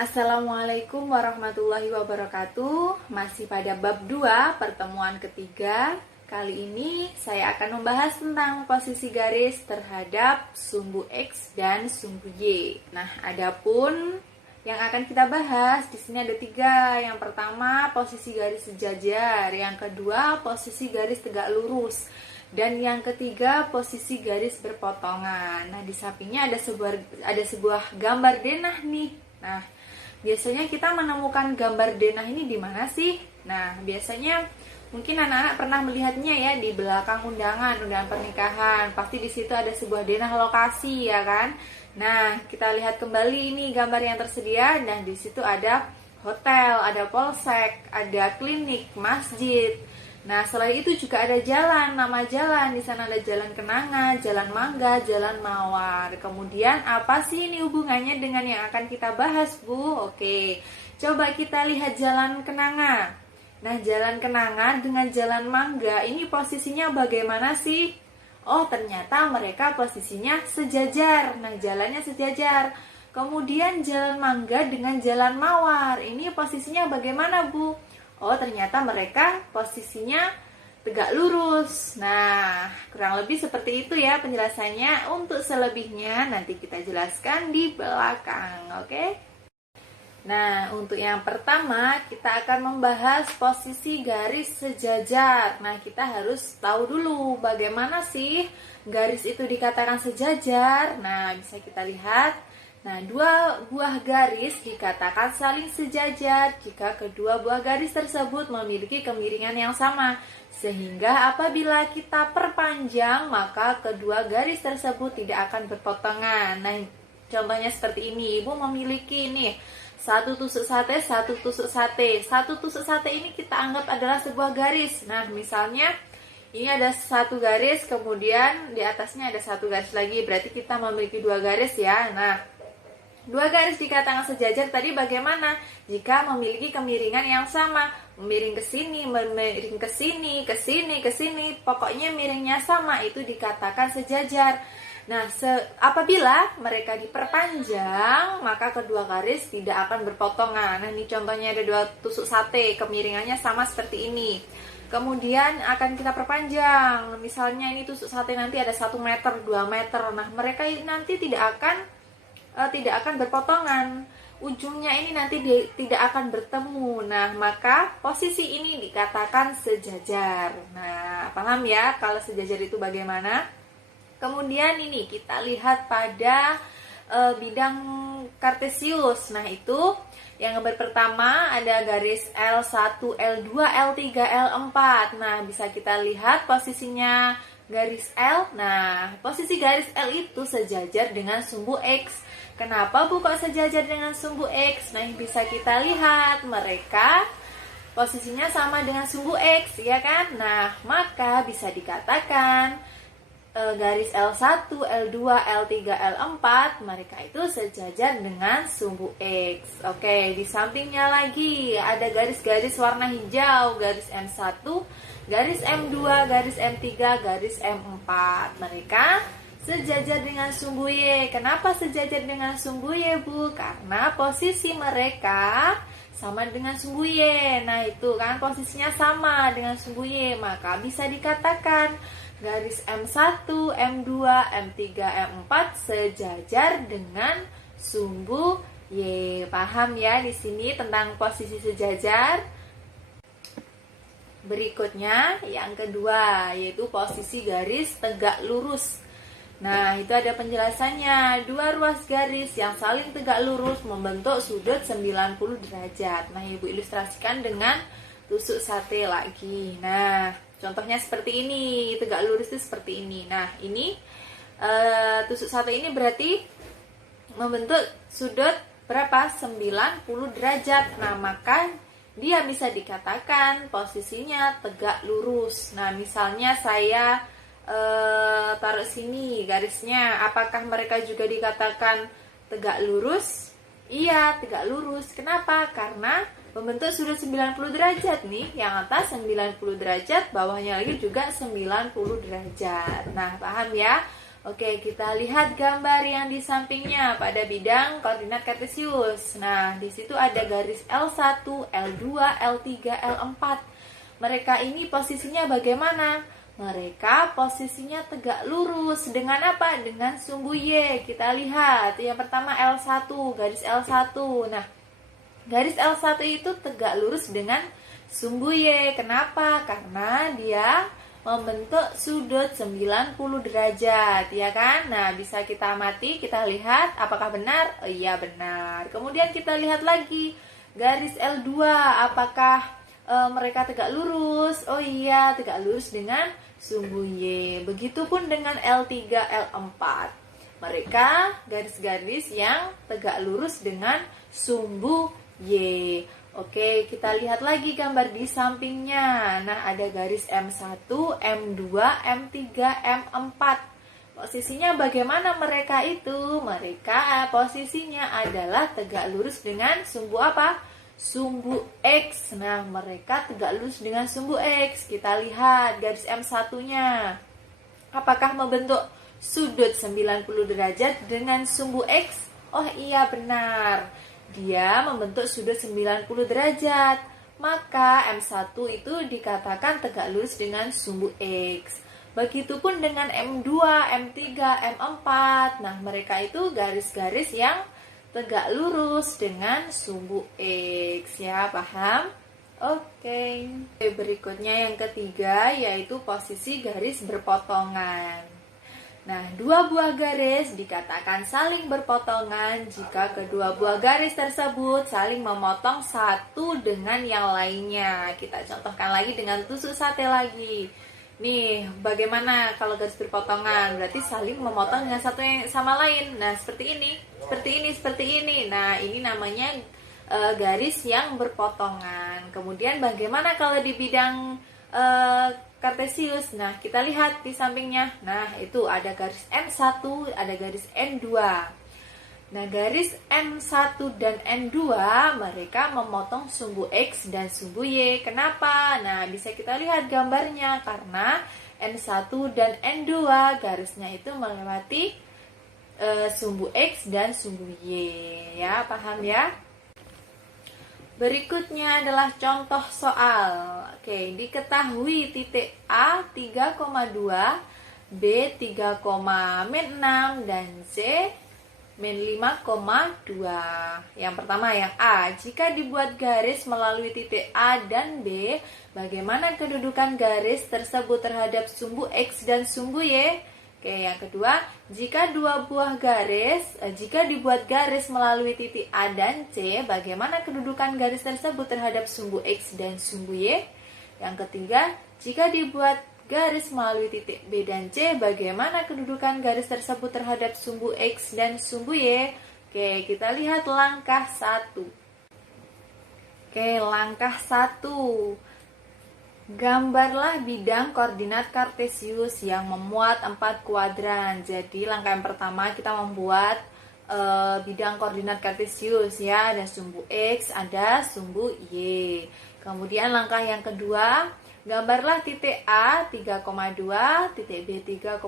Assalamualaikum warahmatullahi wabarakatuh. Masih pada bab 2 pertemuan ketiga. Kali ini saya akan membahas tentang posisi garis terhadap sumbu X dan sumbu Y. Nah, adapun yang akan kita bahas di sini ada 3. Yang pertama, posisi garis sejajar. Yang kedua, posisi garis tegak lurus. Dan yang ketiga, posisi garis berpotongan. Nah, di sampingnya ada sebuah gambar denah nih. Nah, biasanya kita menemukan gambar denah ini di mana sih? Nah, biasanya mungkin anak-anak pernah melihatnya ya di belakang undangan pernikahan. Pasti di situ ada sebuah denah lokasi ya kan? Nah, kita lihat kembali ini gambar yang tersedia. Nah, di situ ada hotel, ada polsek, ada klinik, masjid. Nah, selain itu juga ada jalan, nama jalan. Di sana ada Jalan Kenanga, Jalan Mangga, Jalan Mawar. Kemudian apa sih ini hubungannya dengan yang akan kita bahas, Bu? Oke, coba kita lihat Jalan Kenanga. Nah, Jalan Kenanga dengan Jalan Mangga ini posisinya bagaimana sih? Oh, ternyata mereka posisinya sejajar. Nah, jalannya sejajar. Kemudian Jalan Mangga dengan Jalan Mawar. Ini posisinya bagaimana, Bu? Oh, ternyata mereka posisinya tegak lurus. Nah, kurang lebih seperti itu ya penjelasannya. Untuk selebihnya nanti kita jelaskan di belakang, oke? Nah, untuk yang pertama kita akan membahas posisi garis sejajar. Nah, kita harus tahu dulu bagaimana sih garis itu dikatakan sejajar. Nah, bisa kita lihat. Nah, 2 buah garis dikatakan saling sejajar jika kedua buah garis tersebut memiliki kemiringan yang sama. Sehingga apabila kita perpanjang, maka kedua garis tersebut tidak akan berpotongan. Nah, contohnya seperti ini. Ibu memiliki nih 1 tusuk sate, 1 tusuk sate. 1 tusuk sate ini kita anggap adalah sebuah garis. Nah, misalnya ini ada 1 garis, kemudian di atasnya ada 1 garis lagi. Berarti kita memiliki 2 garis ya. Nah, 2 garis dikatakan sejajar tadi bagaimana? Jika memiliki kemiringan yang sama, miring ke sini, miring ke sini, ke sini, ke sini, pokoknya miringnya sama, itu dikatakan sejajar. Nah, apabila mereka diperpanjang, maka kedua garis tidak akan berpotongan. Nah, ini contohnya ada 2 tusuk sate, kemiringannya sama seperti ini. Kemudian akan kita perpanjang. Misalnya ini tusuk sate nanti ada 1 meter, 2 meter. Nah, mereka nanti tidak akan berpotongan. Ujungnya ini nanti tidak akan bertemu. Nah, maka posisi ini dikatakan sejajar. Nah, paham ya kalau sejajar itu bagaimana? Kemudian ini kita lihat pada bidang kartesius. Nah, itu yang gambar pertama ada garis L1, L2, L3, L4. Nah, bisa kita lihat posisinya garis L. Nah, posisi garis L itu sejajar dengan sumbu X. Kenapa Bu kok sejajar dengan sumbu X? Nah, bisa kita lihat mereka posisinya sama dengan sumbu X, ya kan? Nah, maka bisa dikatakan garis L1, L2, L3, L4 mereka itu sejajar dengan sumbu X. Oke, di sampingnya lagi ada garis-garis warna hijau, garis M1, garis M2, garis M3, garis M4. Mereka sejajar dengan sumbu Y. Kenapa sejajar dengan sumbu Y, Bu? Karena posisi mereka sama dengan sumbu Y. Nah, itu kan posisinya sama dengan sumbu Y. Maka bisa dikatakan garis M1, M2, M3, M4 sejajar dengan sumbu Y. Paham ya di sini tentang posisi sejajar? Berikutnya yang kedua yaitu posisi garis tegak lurus. Nah, itu ada penjelasannya. 2 ruas garis yang saling tegak lurus membentuk sudut 90 derajat. Nah, Ibu ilustrasikan dengan tusuk sate lagi. Nah, contohnya seperti ini. Tegak lurus itu seperti ini. Nah, ini tusuk sate ini berarti membentuk sudut berapa? 90 derajat. Nah, maka dia bisa dikatakan posisinya tegak lurus. Nah, misalnya saya taruh sini garisnya, apakah mereka juga dikatakan tegak lurus? Iya, tegak lurus. Kenapa? Karena membentuk sudut 90 derajat nih. Yang atas 90 derajat, bawahnya lagi juga 90 derajat. Nah, paham ya? Oke, kita lihat gambar yang di sampingnya pada bidang koordinat kartesius. Nah, di situ ada garis L1, L2, L3, L4. Mereka ini posisinya bagaimana? Mereka posisinya tegak lurus dengan apa? Dengan sumbu Y. Kita lihat, yang pertama L1, garis L1. Nah, garis L1 itu tegak lurus dengan sumbu Y. Kenapa? Karena dia membentuk sudut 90 derajat, ya kan? Nah, bisa kita amati, kita lihat apakah benar? Oh iya, benar. Kemudian kita lihat lagi garis L2, apakah mereka tegak lurus? Oh iya, tegak lurus dengan sumbu Y. Begitupun dengan L3, L4. Mereka garis-garis yang tegak lurus dengan sumbu Y. Oke, kita lihat lagi gambar di sampingnya. Nah, ada garis M1, M2, M3, M4. Posisinya bagaimana mereka itu? Mereka posisinya adalah tegak lurus dengan sumbu apa? Sumbu X. Nah, mereka tegak lurus dengan sumbu X. Kita lihat garis M1-nya. Apakah membentuk sudut 90 derajat dengan sumbu X? Oh iya, benar. Dia membentuk sudut 90 derajat. Maka M1 itu dikatakan tegak lurus dengan sumbu X. Begitupun dengan M2, M3, M4. Nah, mereka itu garis-garis yang tegak lurus dengan sumbu X, ya, paham? Oke. Berikutnya yang ketiga yaitu posisi garis berpotongan. Nah, dua buah garis dikatakan saling berpotongan jika kedua buah garis tersebut saling memotong satu dengan yang lainnya. Kita contohkan lagi dengan tusuk sate lagi. Nih, bagaimana kalau garis berpotongan? Berarti saling memotong dengan satu yang sama lain. Nah, seperti ini, seperti ini, seperti ini. Nah, ini namanya garis yang berpotongan. Kemudian bagaimana kalau di bidang kartesius? Nah, kita lihat di sampingnya. Nah, itu ada garis N1, ada garis N2. Nah, garis N1 dan N2 mereka memotong sumbu X dan sumbu Y. Kenapa? Nah, bisa kita lihat gambarnya. Karena N1 dan N2 garisnya itu melewati sumbu X dan sumbu Y. Ya, paham ya? Berikutnya adalah contoh soal. Oke, diketahui titik A 3,2, B 3,6 dan C min 5,2. Yang pertama yang A, jika dibuat garis melalui titik A dan B, bagaimana kedudukan garis tersebut terhadap sumbu X dan sumbu Y? Oke, yang kedua, jika dibuat garis melalui titik A dan C, bagaimana kedudukan garis tersebut terhadap sumbu X dan sumbu Y? Yang ketiga, jika dibuat garis melalui titik B dan C, bagaimana kedudukan garis tersebut terhadap sumbu X dan sumbu Y? Oke, kita lihat langkah 1. Oke, langkah 1. Gambarlah bidang koordinat kartesius yang memuat 4 kuadran. Jadi, langkah yang pertama kita membuat bidang koordinat kartesius, ya. Ada sumbu X, ada sumbu Y. Kemudian langkah yang kedua, gambarlah titik A 3,2, titik B 3,6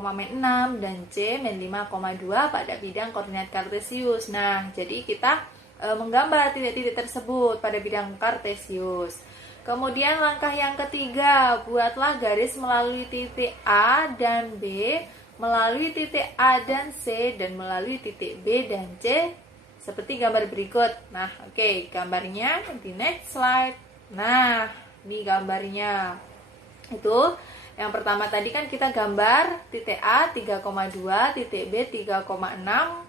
dan C min 5,2 pada bidang koordinat kartesius. Nah, jadi kita menggambar titik-titik tersebut pada bidang kartesius. Kemudian langkah yang ketiga, buatlah garis melalui titik A dan B, melalui titik A dan C, dan melalui titik B dan C seperti gambar berikut. Nah, oke, gambarnya di next slide. Nah, ini gambarnya. Itu yang pertama tadi kan kita gambar titik A 3,2, titik B 3,6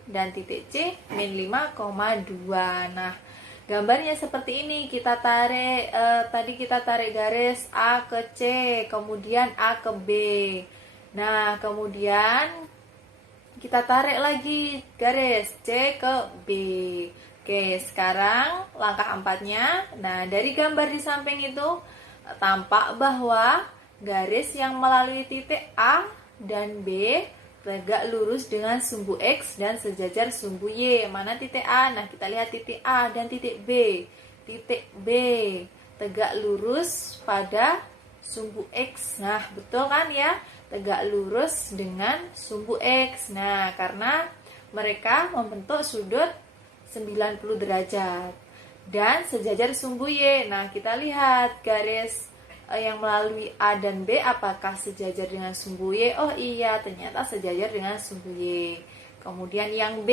dan titik C min 5,2. Nah, gambarnya seperti ini. Kita tarik tadi kita tarik garis A ke C, kemudian A ke B. Nah, kemudian kita tarik lagi garis C ke B. Oke, sekarang langkah 4-nya. Nah, dari gambar di samping itu tampak bahwa garis yang melalui titik A dan B tegak lurus dengan sumbu X dan sejajar sumbu Y. Mana titik A? Nah, kita lihat titik A dan titik B. Titik B tegak lurus pada sumbu X. Nah, betul kan ya? tegak lurus dengan sumbu X. Nah, karena mereka membentuk sudut 90 derajat dan sejajar sumbu Y. Nah, kita lihat garis yang melalui A dan B apakah sejajar dengan sumbu Y? Oh iya, ternyata sejajar dengan sumbu Y. Kemudian yang B,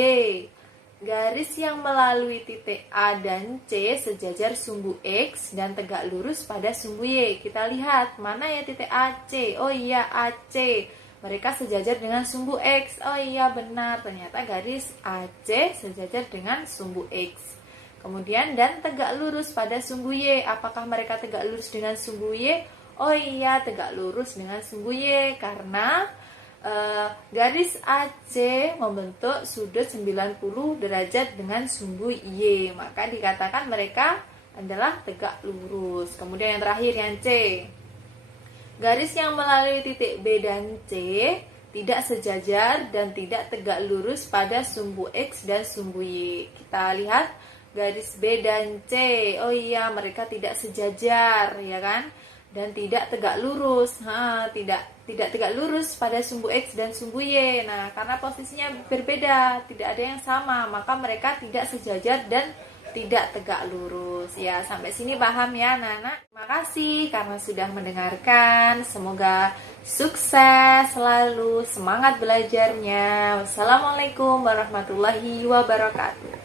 garis yang melalui titik A dan C sejajar sumbu X dan tegak lurus pada sumbu Y. Kita lihat, mana ya titik AC? Oh iya, AC. Mereka sejajar dengan sumbu X. Oh iya, benar. Ternyata garis AC sejajar dengan sumbu X. Kemudian dan tegak lurus pada sumbu Y. Apakah mereka tegak lurus dengan sumbu Y? Oh iya, tegak lurus dengan sumbu Y karena garis AC membentuk sudut 90 derajat dengan sumbu Y, maka dikatakan mereka adalah tegak lurus. Kemudian yang terakhir yang C, garis yang melalui titik B dan C tidak sejajar dan tidak tegak lurus pada sumbu X dan sumbu Y. Kita lihat garis B dan C, oh iya, mereka tidak sejajar, ya kan? Dan tidak tegak lurus, tidak tegak lurus pada sumbu X dan sumbu Y. Nah, karena posisinya berbeda, tidak ada yang sama, maka mereka tidak sejajar dan tidak tegak lurus. Ya, sampai sini paham ya, anak-anak? Terima kasih karena sudah mendengarkan. Semoga sukses selalu, semangat belajarnya. Wassalamualaikum warahmatullahi wabarakatuh.